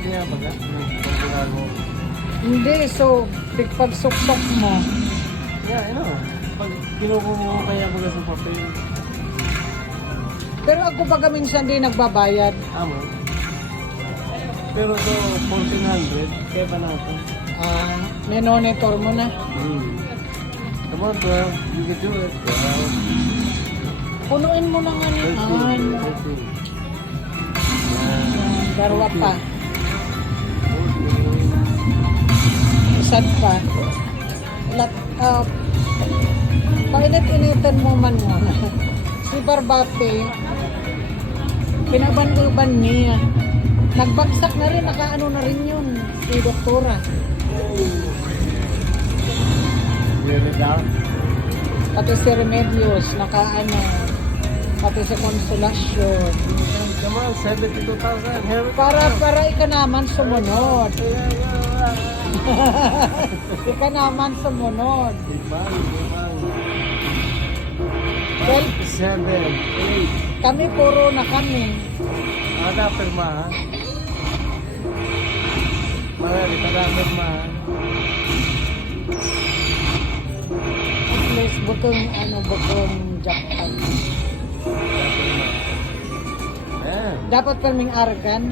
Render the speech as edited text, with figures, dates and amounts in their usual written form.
diya baga. Pagkakago. Hindi, so, pagsuksok mo. Yeah, ano. Pag kinukuha mo kaya baga sa papel. Pero ako baga minsan di nagbabayad. Amo. Pero to 1,400. Kaya pa natin. Minonitor mo na. Come on, 12. You can do it. Punuin mo na nga niyan. 13. Darwa pa. Isad pa. Painit-initan mo man mo. Si Barbate, pinaban-uban niya. Nagbagsak na rin, nakaano na rin yun. Si Doktora. Really down? Pati si Remedios, nakaano. Pati si Consolacion. Come on, 72,000. Here we go. Para ika naman sumunod. Ika naman sumunod. Ibang. Well, 7, 8. kami puro na kami. Ada pirma. Marami kada pirma. At least butong jackpot. Eh, Dapat kaming argan.